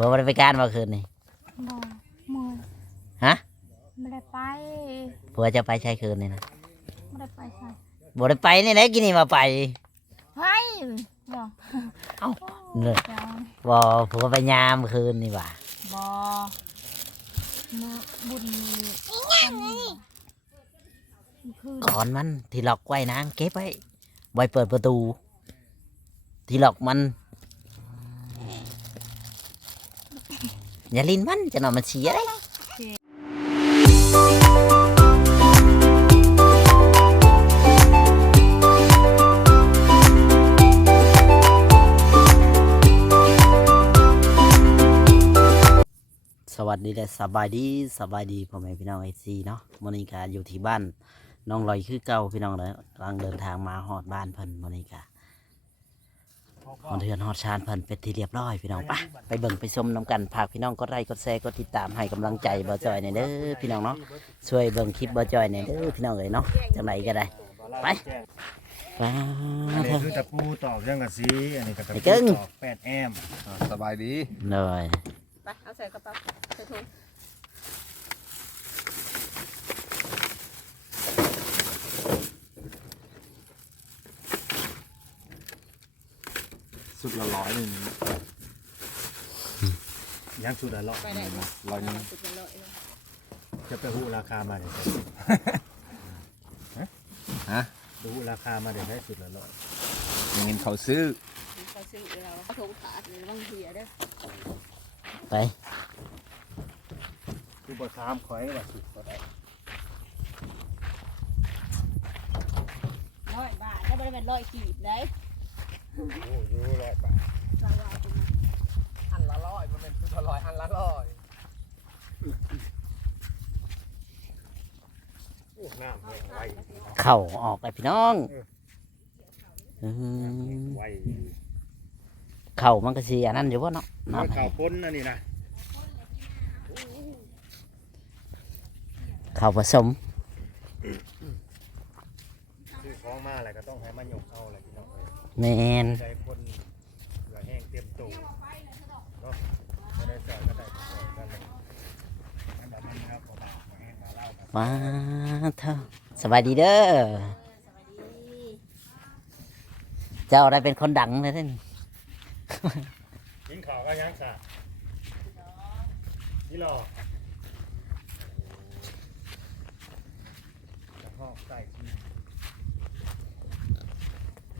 ผัวบ่ได้ไปการบ่คืนนี่บ่มือฮะไม่ได้ไปผัวจะไปใช้คืนนี่นะไม่ได้ไปใช่บ่ได้ไปนี่แหละกินนี่มาไปไปบ่เอ้าเนอะจ้าบ่ผัวไปยามคืนนี่หว่าบ่มือบุญนี่คือก่อนมันที่ล็อกไว้นางเก็บไว้ไว้เปิดประตู ที่ล็อกมัน อย่าลินมันจะนอนมันเสียได้สวัสดีและสบายดีสบายดีพ่อแม่พี่น้องไอซีเนาะมอนิกาอยู่ที่บ้านน้องลอยคือเก่าพี่น้องเลยกำลังเดินทางมาฮอดบ้านเพิ่นมอนิกา ฮอดเทือนฮอดชานเพิ่นเป็นที่เรียบร้อยพี่น้องปะไปเบิ่งไปชมน้ำกันฝากพี่น้องกดไลค์กดแชร์กดติดตามให้กำลังใจบ่จอยในอยเด้อพี่น้องเนาะช่วยเบิ่งคลิปบ่จอยในอยเด้อพี่น้องเลยเนาะจังไหนก็ได้ไปว้าอันนี้วคือตะปูตอกยังกะซีอันนี้ก็ตะไอ้ปูเกิ้ง ตอกแปดแอม อ่าสบายดีเลย ไปเอาใส่กระเป๋าใส่ถุง สุดละร้อยหนึ่งยังสุดอะเลาะไปได้บ่ร้อยหนึ่งสุดเป็นร้อยเลยจะไปหูราคามาเดี๋ยวฮะไปหูราคามาเดี๋ยวให้สุดละเลาะยังเงินเขาซื้อเขาซื้อเราเอาถุงขาดหรือบางทีอะเด้อไปคือบ่ถามข่อยว่าสุดก็ได้ร้อยบาทถ้าไม่ได้เป็นร้อยกีบได้โอ้อยูร้อยบาท เราเอาตรงนั้น อันละร้อยมันเป็นสุดละร้อยอันละร้อย โอ้น้ำแห้ง ไวเข่าออกไปพี่น้องอืมไวเข่ามันก็สีอันนั้นอยู่ว่าเนาะน้ำน้ำข้าวพ้นอันนี้นะเข่าผสมซื้อของมาอะไรก็ต้องให้มันหยกเอาอะไรพี่น้องเอ้ยแมนใจคนเหลือแห้งเต็มตู้เนาะไม่ได้ใส่ก็ได้ก็ใส่กันเลยอันแบบนี้ครับผมมาแห้ง มาเถอะสบายดีเด้อเจ้าได้เป็นคนดังเลยท่านกินข้าวก็ยังสะนี่หรอจะห้องใส่ที่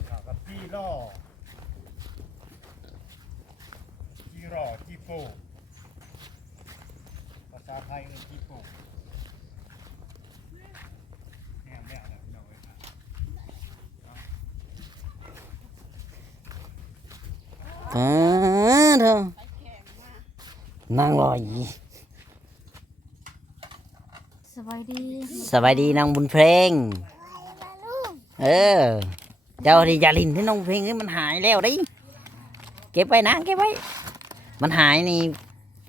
ข้าวกับจี้ล่อจี้รอจีโป้ภาษาไทยเรียกจี้โปแหนมเนี่ยอะไรพี่น้องเอ้ยครับ มาเถอะนั่งรออีสบายดีสบายดีน้องบุญเพลง เออ เจ้าที่ยาลินที่น้องเพลงนี่มันหายแล้วดิเก็บไว้นะเก็บไว้ มันหายนี่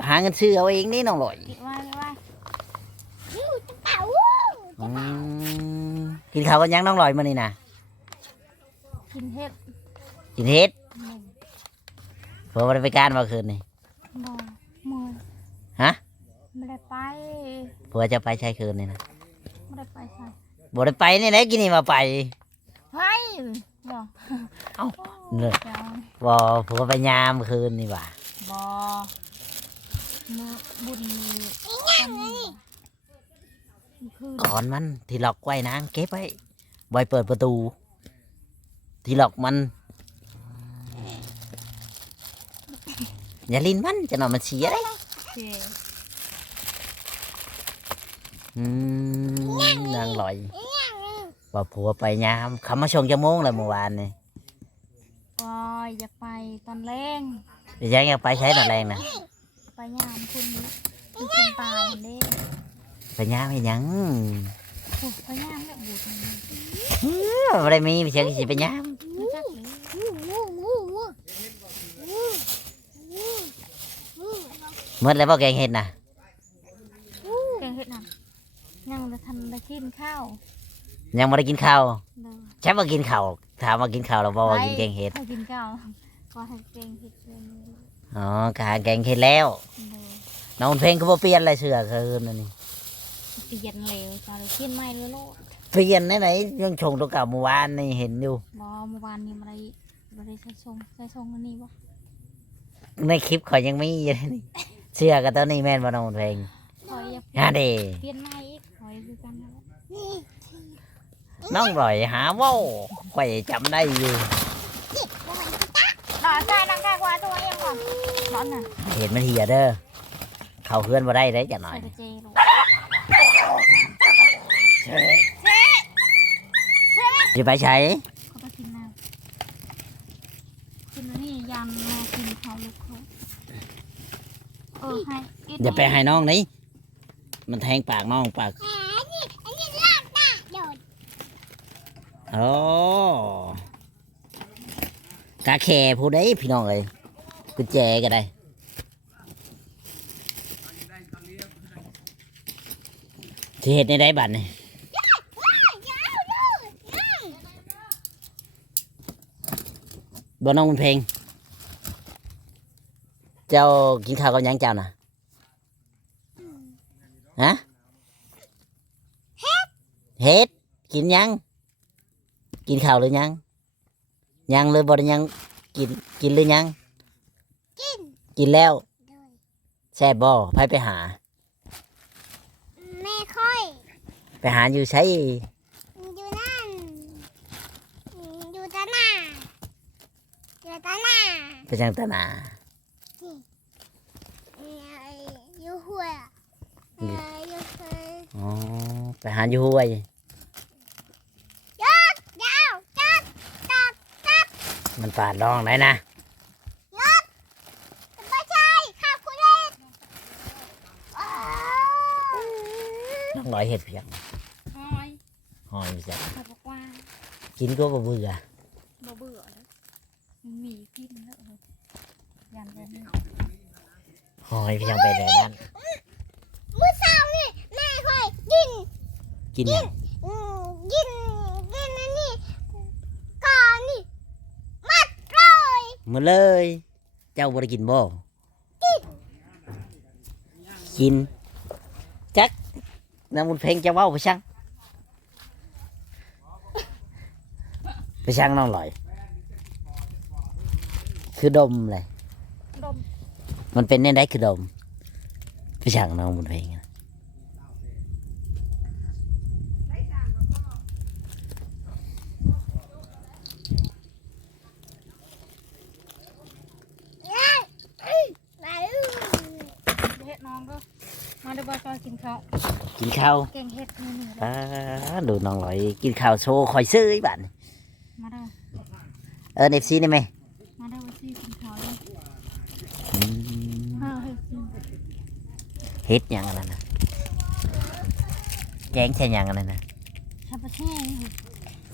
หาเงินซื้อเอาเองนี่น้องลอยกินไว้ไว้อืมกินข้าวกันยังน้องลอยมานี่นะกินเห็ดกินเฮ็ดหนึ่งเพื่อ บ่ได้ไปการมาคืนนี่บ่มือฮะไม่ได้ไปเพื่อจะไปใช้คืนนี่นะไม่ได้ไปใช่บ่ได้ไปนี่แหละกินนี่มาไปไปบ่เนอะจ้าบ่เพื่อไปยามคืนนี่หว่าบ่มือบุญนี่คือก่อนมันที่ล็อกไว้นางเก็บไว้ไว้เปิดประตู ที่ล็อกมัน อย่าลิ้นมันจะนอนมันเสียได้โอเคอืมนางลอยว่าผัวไปยามเขามาชงจะโมงเลยเมื่อวานนี่ปอยอยากไปตอนแรงไปยังอยากไปใช้ตอนแรงนะไปยามคุณนี่คือคนตายเด้ไปยามให้หยังโอ้ไปยามเนี่ยบูดนี่ไม่ได้มีไปเชียงสิไปยาม ไม่จักเลยเมื่อแล้วพ่อแกงเห็ดนะแกงเห็ดน่ะยังจะทันได้กินข้าวยังไม่ได้กินข้าวเด้อใช่ว่ากินข้าวถามว่ากินข้าวเราบอกว่ากินแกงเห็ดให้กินข้าวก็ให้แกงเห็ดเลยออ๋อกาแกงเห็ดแล้วโดยน้องเพลงก็บ่เปลี่ยนอะไรเชื่อคืนนั่นนี่เปลี่ยนเร็วตอนขึ้นไม่เลยโลดเปลี่ยนไหนไหนๆยังชงตัวเก่าเมื่อวานนี่เห็นอยู่บอเมื่อวานนี้มาได้มาได้ใช้ชงใช้ชงอันนี้บ่ในคลิปข่อยยังมีอยู่เลยนี่ เชื่อกับตัวนี้แม่นบ่น้องเพลงคอยอยากฮะเด้เปลี่ยนไม่อีกคอยคือกันนั่นแหละน้องลอยหาเว้าข่อยจำได้อยู่หลอนใจนังแค่กว่าตัวเองก่อนร้อนน่ะเห็นมันเหียเด้อเข้าเพื่อนบ่ได้ได้อจักหน่อใส่ยกระเจลงสิไปใช้ เขาไปกินน้ำกินอันนี่ยันมากินเขาลูกเขาเออให้ดอย่าไปให้น้องนี่มันแทงปากน้องปากโอ้กาแคผู้ใดพี่น้องเอ้ยกุญแจก็ได้สิเฮ็ดในได้บัดนี่บ่น้องบุญเพลง เจ้ากินข้าวกับหยังเจ้าน่ะฮะเฮ็ดกินหยัง กินข้าวหรือยังยังหรือบ่ได้ยังกินกินหรือยัง กินกินแล้วแซ่บบ่ไผไปหาไม่ค่อยไปหาอยู่ใช้อยู่นั่นอยู่ตาหน้าอยู่ตาหน้าไปจังตะนา อยู่หัว อยู่หัวอ๋อไปหาอยู่ห้วยยาวจัดจัดจัดมันปาดรองได้นะไม่ใช่ข้าวคุณเล่นน้องร้อยเห็ดเพียงหอยหอยจ้ะเขาบอกว่ากินก็บ่เบื่อบ่เบื่อเลยมันมีกินแล้วเออยันแบบนี้หอยเพียงไปแบบนั้น เมื่อเช้านี่แม่ ค่อยกิน กินหยังอืมกินกินอันนี้ก่อนนี่มัดเลยมาเลย เจ้าบ่ได้กินบ่กินจักน้ำมันเพลงจะเว้าไปช่างไปช่างน้องลอย คือดมเลย ดม มันเป็นในได้คือดม ไปช่างน้องบุญเพลงอะ มาลูก เฮ็ดน้องก็มาเดี๋ยว บอยจอยกินข้าวกินข้าวเก่งเฮ็ดนี่นี่เลยอ่าดูน้องลอยกินข้าวโชว์คอยซื้อไอ้บ้านมาเด้อเออเนฟซีได้ไหมมาเด้อว่าสิกินข้าวเลยอืมอ้าวเฮ็ดกินเฮ็ดหยังอันนั้นนะแกงใช่หยังอันนั้นนะชาปะแช่นี่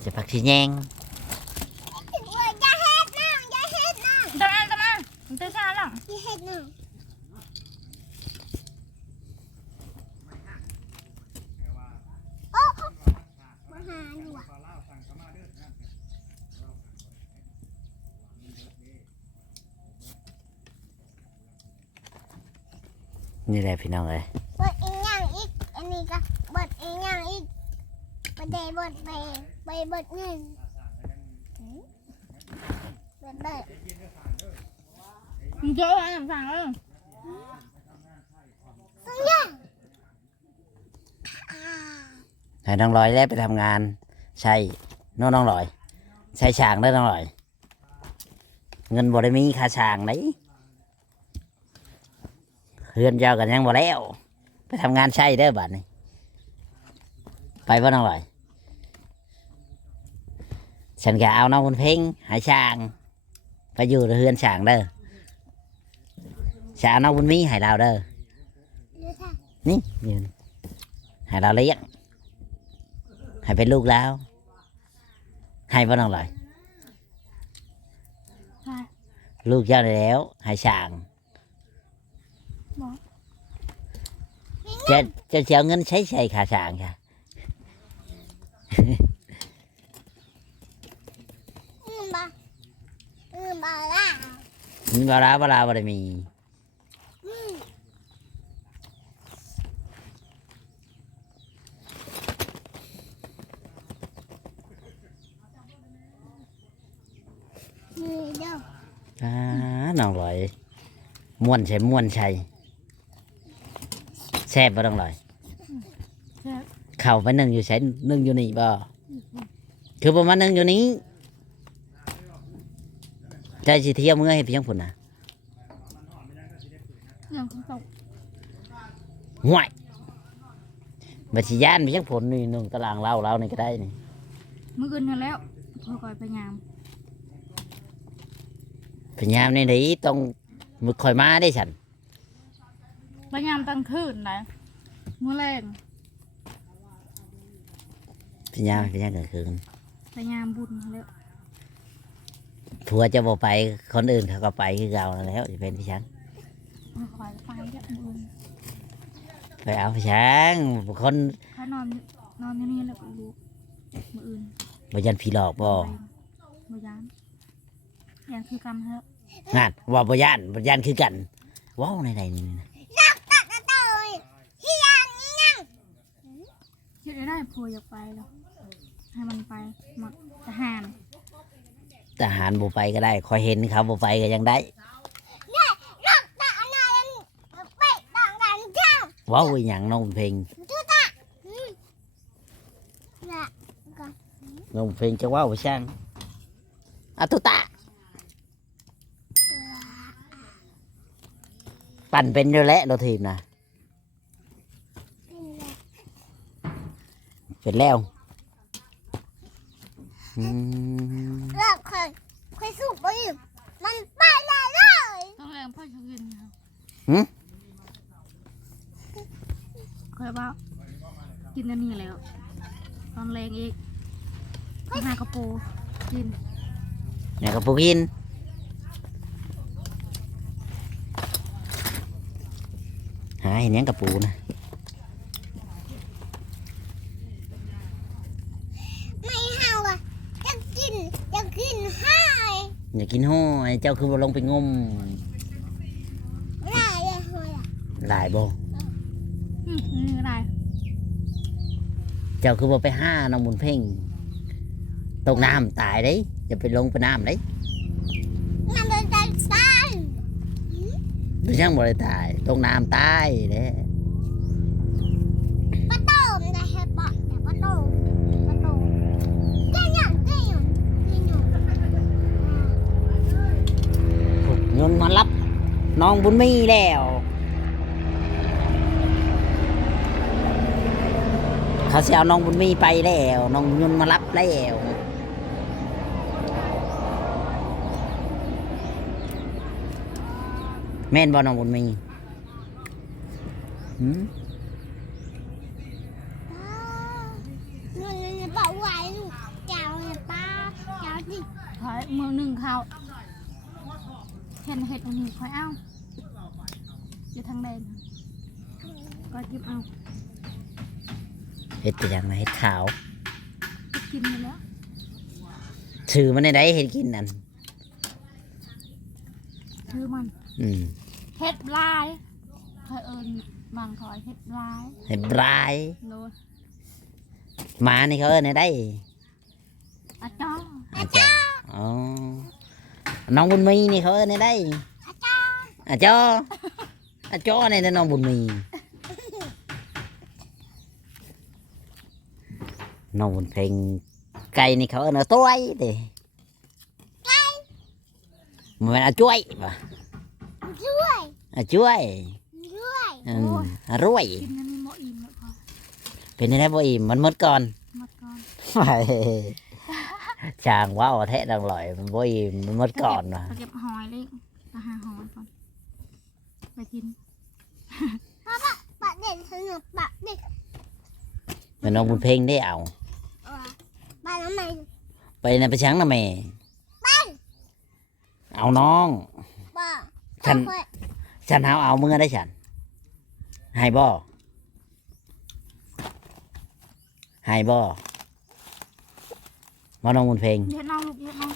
จะผักชีแยงอย่าเฮ็ดน้องอย่าเฮ็ดน้องตะมาตะมามันจะซ่าหรออย่าเฮ็ดน้อง มาหาดูอะนี่แหละพี่น้องเอ้ยบดอีกอย่างอีก อันนี้ก็บดอีกอย่างอีกบดเดบดไปไปบดเงินหืมบดได้มันเยอะอะสั่งเออสักอย่างอ่า ให้น้องลอยได้ไปทำงาน ใช่น้องน้องลอย ใช้ช่างได้น้องลอย เงินบ่ได้มีค่าช่างไหนเฮือนเจ้ากันยังบ่แล้ว ไปทำงานใช่เด้บัดนี้ ไปบ่น้องลอย ฉันก็เอาน้องบุญเพ่งหายช่าง ไปอยู่เฮือนช่างเด้อฉันเอาน้องบุญมีให้เราเด้อนี่ยืนให้เราเลี้ยง ให้เป็นลูกแล้ว ให้พ่อน้องลอยใช่ลูกเจ้าได้แล้ว ให้ช่างบอกจะจะจะเอาเงินใช้ใช้ขาช่างค่ะอืมบ่อืมบ่ล่ะบมีเวลาเวลาบ่ได้มี นี่เด้อ อ่าน้องลอย ม่วนใช่ม่วนใช่แซ่บบ่ต้องลอยแซ่บเข้าไปนึ่งอยู่ใช้นึ่งอยู่นี่บ่คือประมาณนึ่งอยู่นี้ใจสิเที่ยวเมื่อให้เพียงพุ่นน่ะอย่างของตกห่วยบัชิยานเพียงผลนี่หนึ่งตารางเล่าเล่านี่ก็ได้นี่มื้ออื่นนั่นแล้วพอคอยพยายามพยายามในนี้ต้อง มึกคอยมาได้ฉันพยายามตั้งคืนนะมื้อแรงพยายามพยายามกลางคืนพยายามบุญแล้วผัวจะบอกไปคนอื่นเขาก็ไปคือเรานั่นแหล้วจะเป็นพี่ช้างพอคอยไปแล้วมื้ออื่นไปเอาพี่ช้างคนถ้านอนนอนที่นี่แล้วก็ลูกมื้ออื่นบยันผีหลอกบ่บ่ยานอย่างคือกันเถอะ งานว่าบยันบยันคือกันเว้าวในใดนี่นะตัดกระต่ายที่ยางนี่ยังคิดได้ได้ผัวอยากไปแล้วให้มันไปหมักทหารทหารบ่ไปก็ได้คอยเห็นเขาบ่ไปก็ยังได้รักตาหน้านั้นไปต่างกันเจ้าเว้าวอหย่างน้องเพลงทุตาอืมน่ะน้องเพลงจะเว้าวพี่ช้างอะตุตะ ปั่นเป็นอยู่แล้วเราทีมนะเป็นแล้วอืมเลิกเคยเคยสูบไปอยู่มันไปเลยเลยต้องแรงพ่อชกินครับหึเคยว่ากินอันนี้แล้วตอนแรงอีกไปหากระปูกินเนี่ยกับปูกิน หาเห็นยังกับปูนะไม่เห่าอะจะกินจะกินให้อย่ากินห้อยเจ้าคือบ่ลงไปงมได้เลยเฮ้ยหลายบ่อืมนี่ก็ได้เจ้าคือบ่ไปห้าน้องบุญเพ่งตกน้ำตายเด้จะไปลงไปน้ำเด้ มันเป็นใจสั้น ดูช่างบ่ได้ตายตกน้ำตายเด้ปะโต้มได้แค่ปะแต่ปะโต้มปะโต้มเจ๊ยังเจ๊ยังเจ๊ยังยนต์มารับน้องบุญมีแล้วเขาสิเอาน้องบุญมีไปแล้ว น้องยนต์มารับแล้ว แม่นบ่น้องบุญมีหืมเงินเงินเป๋าไว้ลูกเจ้าเนี่ยป้าเจ้าดิถอยมือหนึ่งเขาเห็นเห็ดอันนี้คอยเอาอยู่ทางแดนก็จิบเอาเฮ็ดเป็นยังไงเฮ็ดขาวก็กินไปแล้วชื่อมันในใดเฮ็ดกินนั่นชื่อมัน อืม เห็ดลายคอยเอิญบางคอยเห็ดลายเฮ็ดบรายโลหมานี่เขาเอิ้นในใดอาจ้ออาจารย์อ๋อน้องบุญมีนี่เขาเอิ้นในได้อาจารย์อาจารย์ในนั้นน้องบุญมีน้องบุญเพลงไก่นี่เขาเอิ้นเอาต้วยเด้มันเป็นอาจ้วยป่ะช่วยอาจ้วย ช่วยอืมอารวย กินอันนี้โมอิ่มแล้วคอยเป็นในได้บ่อิ่มมันหมดก่อนหมดก่อนไปช่างว้าวแท้ดังลอย มันบ่อิ่มมันหมดก่อนว่ะไปเก็บหอยเลยไปหาหอยก่อนไปกินปะเด็ดสนุกปะเด็ดมันน้องบุญเพลงได้เอาเออปะน้ำมันไปในไปช้างนะแม่เอาน้องปะฉัน ฉันเอาเอามือได้ฉันให้บ่ให้บ่มาน้องบุญเพลงเฮ็ดน้องลูกเฮ็ดน้อง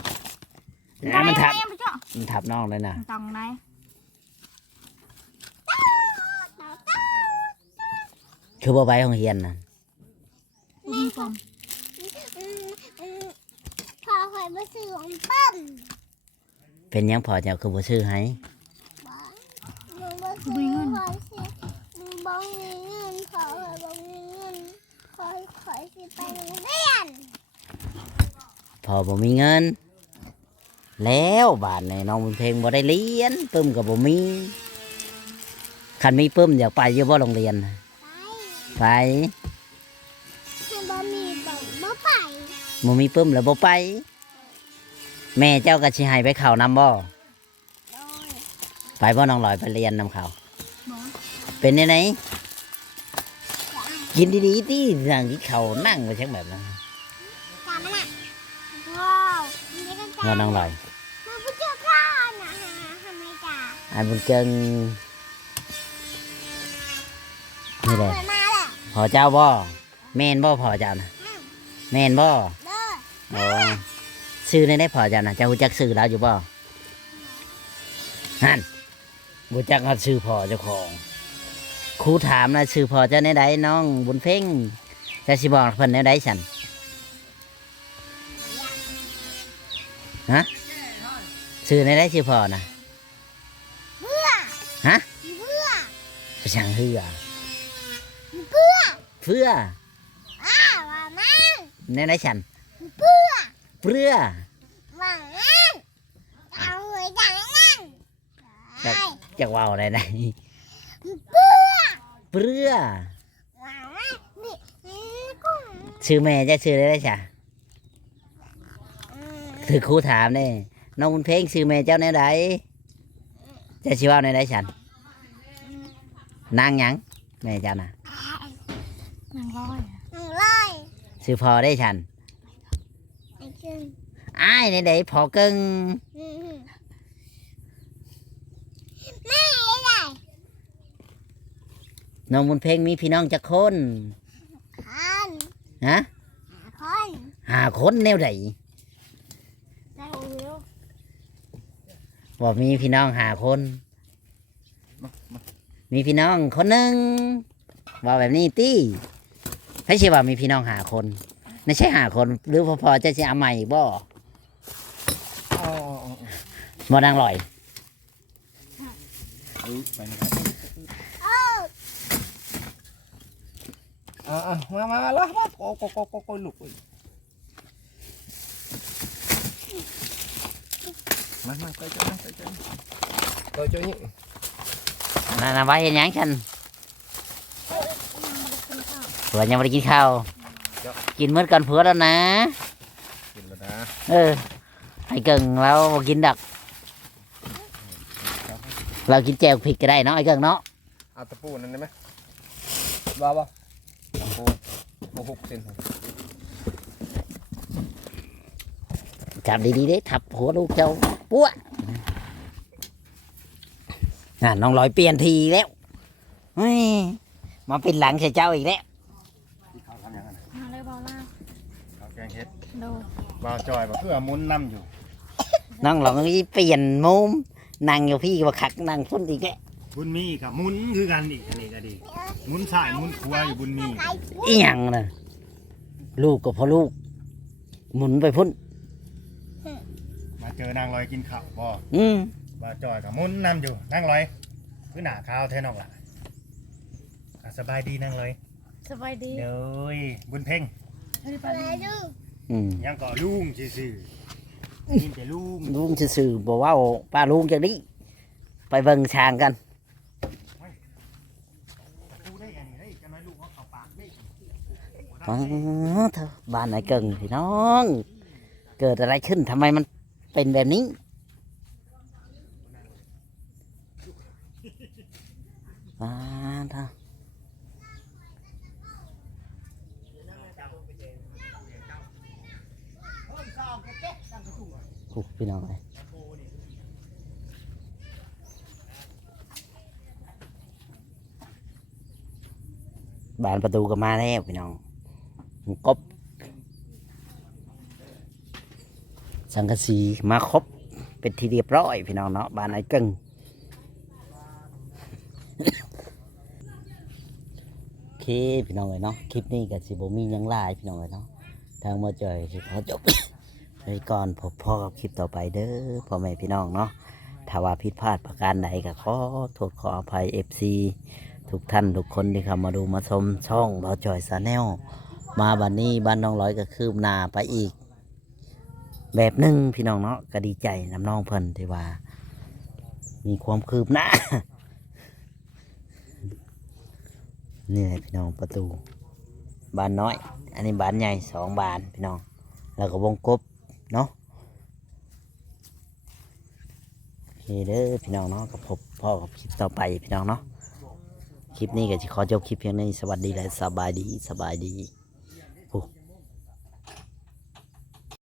แล้วมันทับไปเจ้ามันทับน้องเลยนะมันต้องได้คือบ่ไปโรงเรียนนะบ่มีปมอืมอืมพอคอยมาซื้อของปั้มเป็นหยังพอเจ้าคือบ่ซื้อให้ มึงมาซื้อคอยสิมึงบ้องมีเงินขอคอยบ้องมีเงินคอยคอสิไปโรงเรียนพอบ่มีเงิน แล้วบาทในน้องบุญเพลงบ่ได้เรียนปึ้มก็บ่มีคันมีปึ้มอยากไปอยู่บ่โรงเรียนไปไปให้บ่มีบ่มาไปบ่มีปึ้มแล้วบ่ไป แม่เจ้าก็สิให้ไปเข้านํบ่ ไปบ่น้องลอยไปเรียนนํเขาบ่เป็นไงไหนกินดีๆที่นั่งที่เขานั่งไปเช่นแบบนั้นจำมันอะว้าวนี่ก็ว่าจำน้องลอยมาพูดเจ้าข้านะฮะทำไมจ้าไอ้บุญเกิงนี่แหละเปิดมาแหละพอเจ้าบ่แม่นบ่พอเจ้านะแม่นบ่เด้ออ๋อซื้อในได้พอเจ้านะเจ้ารู้จักซื้อแล้วอยู่บ่ฮั่น รู้จักเขาซื้อพอเจ้าของครูถามนะซื้อพอเจ้าในใดน้องบุญเพ่งจะสิบอกเพิ่นในใดฉันฮะซื้อในใดซื้อพอนะเพื่อฮะเพื่อไปสั่งเฮือเพื่อเพื่ออ้าวว่ามันในใดฉันเพื่อเพื่อว่ามันเอาไว้ดั งนั่นจากจากว่าวอะไรไหนเพื่อเพื่อว่ามันนี่นี่กุ้งชื่อแม่จะชื่ออะไรได้จ้ะอืมคือครูถามเนี่ยน้องบุญเพ่งชื่อแม่เจ้าในใดจะชื่อว่าในใดฉันนางหยังแม่เจ้านะนางร้อยอะหนึ่งเลยชื่อพอได้ฉันไอ้ขึ้นอ้ายในใดพอกึ่ง อืมแม่อะไร น้องบุญเพ่งมีพี่น้องจักคนคนฮะคนหาคนแนวใดได้เร็วบอกมีพี่น้องหาคน มีพี่น้องคนหนึ่งว่าแบบนี้ตี้ให้ใช่ว่ามีพี่น้องหาคนไม่ใช่หาคนหรือพอพอจะจะเอาใหม่อีกบ่อ๋ออ๋ออ๋อบ่นางลอยเออไปนะครับ โอ้ อ่าอ่ามามามาแล้วมาโกโกโกโกโกลูกเอ้ยมามาไปเจ้ามาไปเจ้าไปเจ้านี่นั่นน่ะไว้เห็นยังฉันผัวยังไม่ได้กินข้าว กินมื้อก่อนผัวแล้วนะกินแล้วนะเออให้เกิงเราบ่กินดัก เรากินแจวพริกก็ได้เนาะไอ้เกิงเนาะเอาตะปูนั่นได้ไหมบ้าบ่ตะปูโอ้หกเซนจับดีๆเด้ทับหัวลูกเจ้าปั้วน่ะน้องลอยเปลี่ยนทีแล้วมาเป็นหลังใส่เจ้าอีกแล้วเขาทำอย่างนั้นมาเลยบอล่าเขาแกงเฮ็ดโดบ่าวจอยบ่เพื่อมุนน้ำอยู่ น้องลองนี่เปลี่ยนมุมนั่งอยู่พี่ก็คักนั่งพุ่นอีกแล้วบุญมีกับมุนคือกันอีกอันนี้ก็ดีห มุนสายหมุนขวาอยู่บุญมีไก่อีหยังนะลูกก็พอลูก หมุนไปพุ่น มาเจอนางลอยกินข้าวบ่อืมบ่าวจอยกับหมุนน้ำอยู่นางลอยคือหน้าขาวแท้น้องล่ะอะสบายดีนางลอยสบายดีเดี๋ยวบุญเพ่งเฮ้ยไปปาลีดูอืมยังก็ลุงซื่อๆกินแต่ลุงลุงซื่อๆบอกว่าป้าลุงจากนี้ไปเบิ่งช้างกัน กูได้อันนี้ได้จะมาลูกเขาเข้าปากได้ อ๋อเธอ บ้านไหนเกิงพี่น้อง เกิดอะไรขึ้นทำไมมันเป็นแบบนี้ บ้านเธอโอ้พี่น้องเลยบานประตูก็มาแล้วพี่น้อง กบ สังกสีมาครบ เป็นทีเรียบร้อย พี่น้องเนาะบ้านไอ้กึ่งโอเค พี่น้องเลยเนาะคลิปนี้กับสิบมียังหลายพี่น้องเลยเนาะทางมาจอยสิขอจบไปก่อนพบพ่อกับคลิปต่อไปเด้อพ่อแม่พี่น้องเนาะถ้าว่าผิดพลาดประการใดก็ขอโทษขออภัยเอฟซีทุกท่าน ทุกคนที่เข้ามาดูมาชมช่องเราจอยซาแนล มาบันนี้บ้านน้องร้อยก็คืบหน้าไปอีก แบบหนึ่งพี่น้องเนาะก็ดีใจน้ำน้องเพิ่นที่ว่า มีความคืบหน้า นี่แหละพี่น้องประตูบานน้อย อันนี้บานใหญ่สองบานพี่น้อง แล้วก็วงกบเนาะโอเคเด้อพี่น้องเนาะก็พบพ่อกับคลิปต่อไปพี่น้องเนาะคลิปนี้ก็จะขอจบคลิปเพียงนี้สวัสดีและสบายดีสบายดี